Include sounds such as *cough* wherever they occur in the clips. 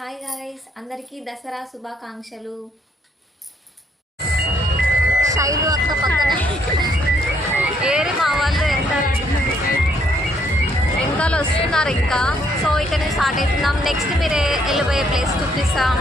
Hi guys అందరికీ దసరా శుభాకాంక్షలు. శైలు అక్క పక్కన. ఏరి మా వాళ్ళు ఎంత వెనకాల వస్తున్నారు ఇంకా. సో ఇక్కడ స్టార్ట్ అవుతున్నాం నెక్స్ట్ మీరు వెళ్ళిపోయే ప్లేస్ చూపిస్తాం.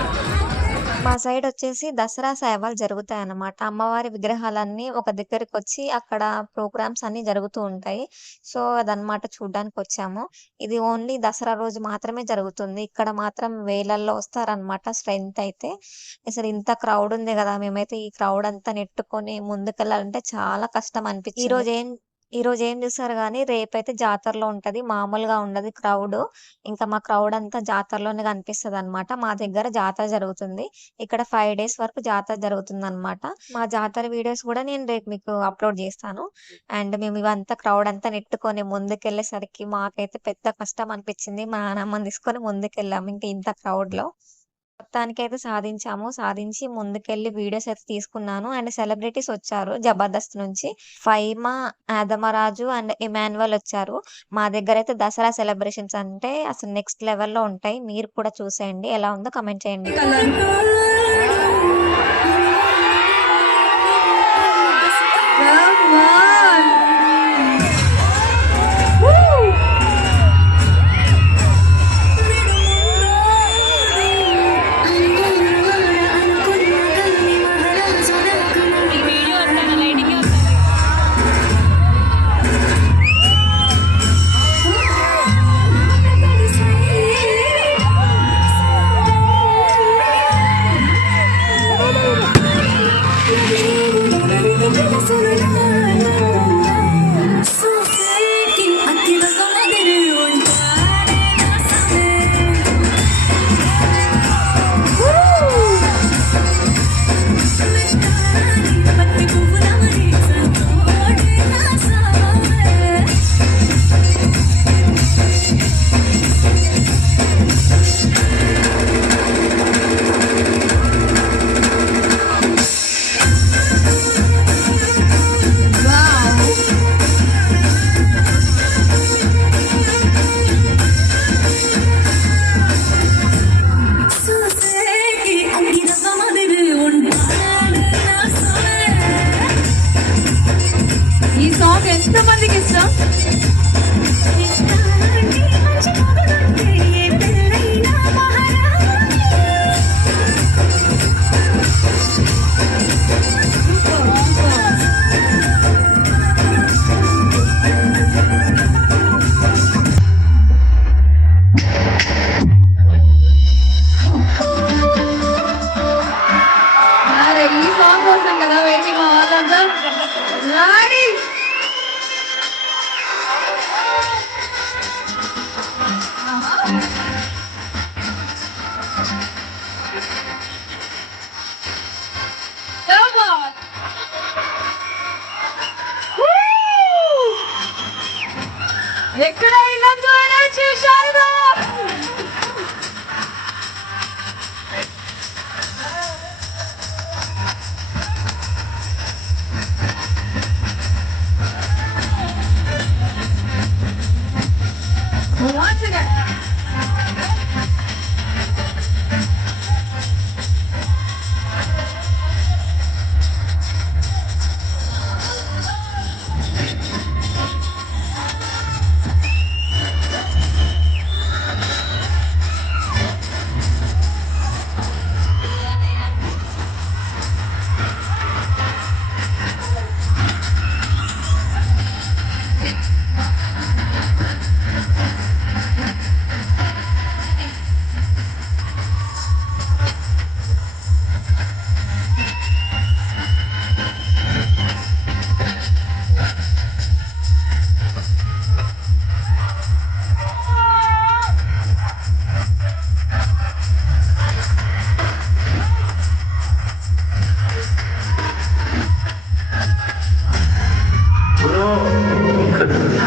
మా సైడ్ వచ్చేసి దసరా సేవలు జరుగుతాయి అన్నమాట అమ్మవారి విగ్రహాలన్నీ ఒక దగ్గరికి వచ్చి అక్కడ ప్రోగ్రామ్స్ అన్ని జరుగుతూ ఉంటాయి. సో అదనమాట చూడడానికి వచ్చాము ఇది ఓన్లీ దసరా రోజు మాత్రమే జరుగుతుంది. ఇక్కడ మాత్రం వేలల్లో వస్తారనమాట స్ట్రెంత్ అయితే. అసలు ఇంత క్రౌడ్ ఉంది కదా మేమైతే ఈ క్రౌడ్ అంతా నెట్టుకొని ముందుకెళ్ళాలంటే చాలా కష్టం అనిపించింది. ఈ రోజు ఏం ఈ రోజు ఏం చూసారు కానీ రేపైతే జాతరలో ఉంటది. మామూలుగా ఉండదు క్రౌడ్. ఇంకా మా క్రౌడ్ అంతా జాతరలోనే కనిపిస్తుంది అనమాట మా దగ్గర జాతర జరుగుతుంది. ఇక్కడ ఫైవ్ డేస్ వరకు జాతర జరుగుతుంది అనమాట మా జాతర వీడియోస్ కూడా నేను రేపు మీకు అప్లోడ్ చేస్తాను. అండ్ మేము ఇవంతా క్రౌడ్ అంతా నెట్టుకొని ముందుకెళ్ళేసరికి మాకైతే పెద్ద కష్టం అనిపించింది. మా నాన్నమ్మని తీసుకొని ముందుకెళ్ళాము. ఇంకా ఇంత క్రౌడ్ మొత్తానికి అయితే సాధించాము. సాధించి ముందుకెళ్ళి వీడియోస్ అయితే తీసుకున్నాను. అండ్ సెలబ్రిటీస్ వచ్చారు జబర్దస్త్ నుంచి. ఫైమా ఆదమరాజు అండ్ ఇమాన్యువల్ వచ్చారు. మా దగ్గర అయితే దసరా సెలబ్రేషన్స్ అంటే అసలు నెక్స్ట్ లెవెల్లో ఉంటాయి. మీరు కూడా చూసేయండి. ఎలా ఉందో కమెంట్ చేయండి.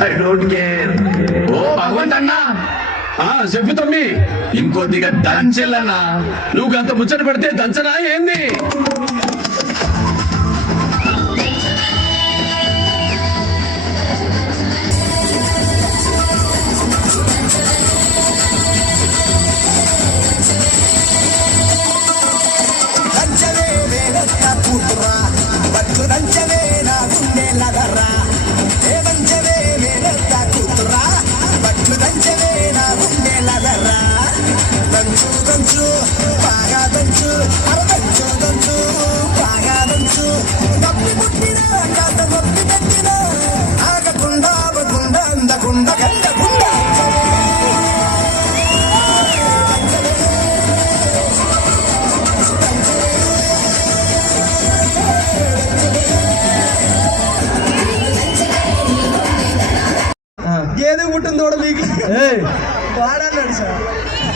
ఐ డోంట్ కేర్ ఓ భగవంతన్నా ఆ చెప్పు తమ్మి. ఇంకొద్దిగా దంచెల్లన్నా నువ్వు అంత ముచ్చట పెడితే దంచనా ఏంది? తెలుసు. గప్పి పుట్టినా కాస్త గప్పి పెట్టినా ఆగకుండా అవ్వకుండా అందకుండా కండకుండా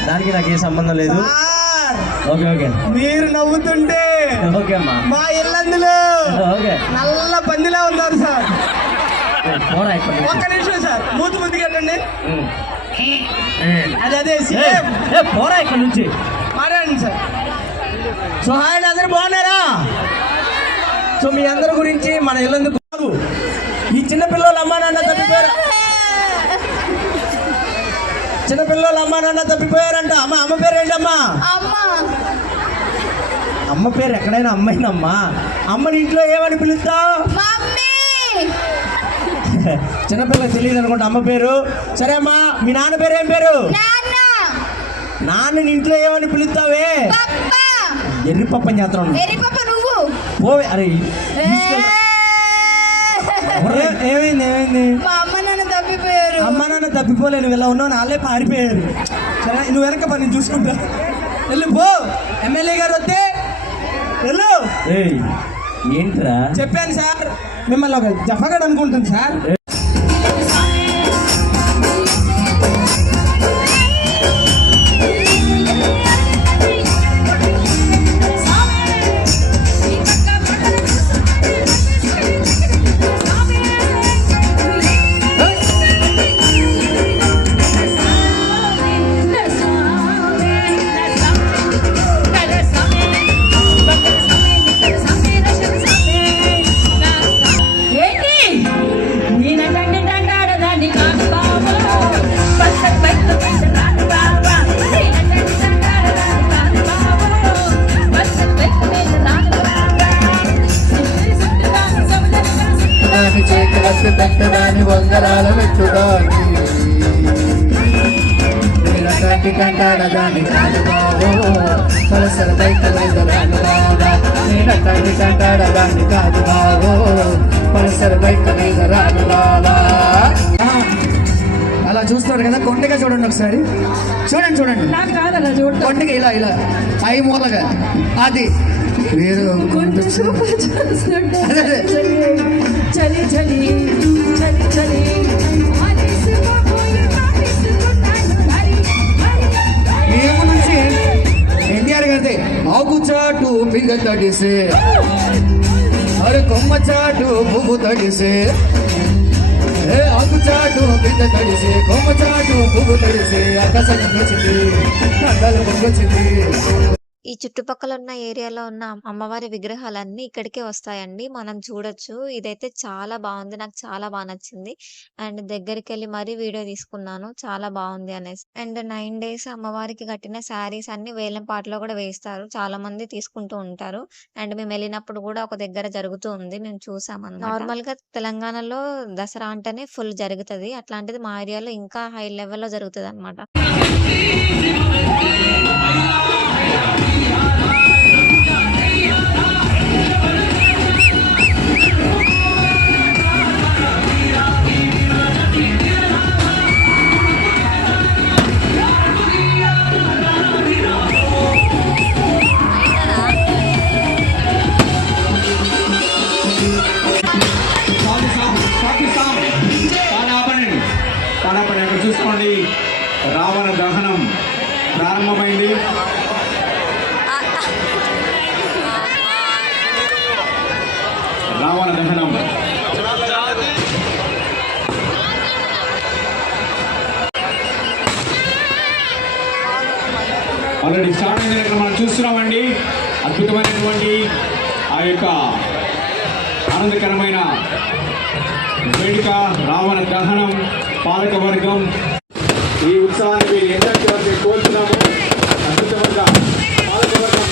దానికి నాకు ఏ సంబంధం లేదు. మీరు నవ్వుతుంటే మా ఇల్లందులో నల్ల పందిలా ఉన్నారు సార్. ఒక్క నిమిషం సార్. మూతి ముందుకు పెట్టండి ఉమ్. అదే అదే పోరా ఇక్కడ నుంచి. మాట్లాడండి సార్. సో హాయ్ అందరూ బాగున్నారా? సో మీ అందరి గురించి మన ఇల్లందుకు ఈ చిన్న పిల్లలు అమ్మా నాన్న తప్పిపోయారు. చిన్న పిల్లలు అమ్మా నాన్న తప్పిపోయారంట. అమ్మ అమ్మ పేరు ఏంటమ్మా అమ్మ పేరు ఎక్కడైనా అమ్మాయినమ్మా అమ్మని ఇంట్లో ఏమని పిలుస్తావు? *laughs* చిన్నపిల్లకి తెలియదు అనుకుంటా అమ్మ పేరు. సరే అమ్మా మీ నాన్న పేరు ఏం పేరు? నాన్నని ఇంట్లో ఏమని పిలుస్తావే? ఎర్రి పప్పని చేస్తా నువ్వు. పోవే అరే ఏమైంది ఏమైంది? తప్పిపోలే నువ్వు ఇలా ఉన్నావు? వాళ్ళే పారిపోయారు. సరే నువ్వు వెనక పని చూసుకుంటా. వెళ్ళు పో. ఎమ్మెల్యే గారు వస్తే వెళ్ళు. ఏంట్రా? చెప్పాను సార్ మిమ్మల్ని ఒక జఫగాడు అనుకుంటుంది సార్. నీలకంటి కంటాడ దాని కాదు బాబు సరసర బయట రాను బాబా నీలకంటి కంటాడ దాని కాదు బాబు పరిసర బయట రాను బాబా అలా చూస్తున్నారు కదా కొండగా చూడండి ఒకసారి. చూడండి చూడండి. నాకు కాదಲ್ಲ చూడు కొండగా ఇలా ఇలా. ఐ మూలగా. మీరు అదే. చలి చలి చలి చలి. గారిది చాటు పింగ తడిసే. అరే కొమ్మ చాటు పువ్వు తడిసే. ఏ ఆకు చాటు పింగ తడిసే. కొమ్మ చాటు పువ్వు తడిసే. ఆకాశం వచ్చింది నడ్డలు పొంగొచ్చింది. చుట్టుపక్కల ఉన్న ఏరియాలో ఉన్న అమ్మవారి విగ్రహాలన్నీ ఇక్కడికే వస్తాయండి. మనం చూడొచ్చు. ఇదైతే చాలా బాగుంది. నాకు చాలా బాగా నచ్చింది. అండ్ దగ్గరికి వెళ్ళి మరీ వీడియో తీసుకున్నాను. చాలా బాగుంది అనేసి. అండ్ నైన్ డేస్ అమ్మవారికి కట్టిన శారీస్ అన్ని వేలం పాటలో కూడా వేస్తారు. చాలా మంది తీసుకుంటూ ఉంటారు. అండ్ మేము వెళ్ళినప్పుడు కూడా ఒక దగ్గర జరుగుతూ ఉంది. మేము చూసాం నార్మల్గా తెలంగాణలో దసరా అంటేనే ఫుల్ జరుగుతుంది. అట్లాంటిది మా ఏరియాలో ఇంకా హై లెవెల్లో జరుగుతుంది అనమాట ప్రారంభమైంది. రావణ దహనం. ఆల్రెడీ స్టార్ట్ అయింది ఇక్కడ మనం చూస్తున్నామండి. అద్భుతమైనటువంటి ఆ యొక్క ఆనందకరమైన వేడుక రావణ దహనం పాలక వర్గం. ఈ ఉత్సవాన్ని మీరు ఎంతటి కోరుతున్నాము అద్భుతంగా పాలకవర్గం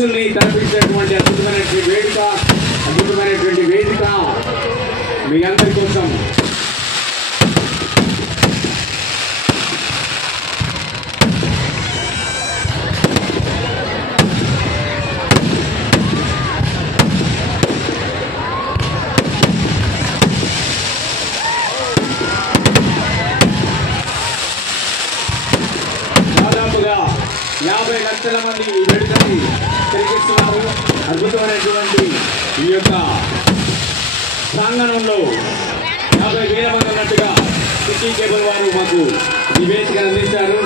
శిష్యుల్ని తలపించినటువంటి అద్భుతమైనటువంటి వేదిక అద్భుతమైనటువంటి వేదిక మీ అందరి కోసం. యాభై లక్షల మంది ఈ తెలియజేస్తున్నాము అద్భుతమైనటువంటి ఈ యొక్క ప్రాంగణంలో యాభై వేల మంది ఉన్నట్టుగా సిటీ కేబుల్ వారు మాకు ఈ వేదికను అందించారు.